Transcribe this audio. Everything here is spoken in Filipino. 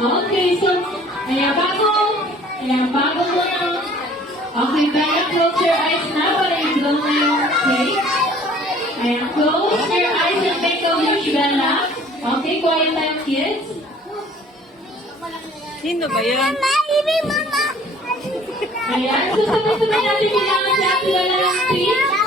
Okay, so, bago mo na. Okay, Bella, close your eyes na para i-blow na yung cake. Ayan, close your eyes and make a wish, Bella. Okay, quiet time, kids. Sino ba yan? Ayan, so sabay-sabay natin kailangan sa atin na lang, please.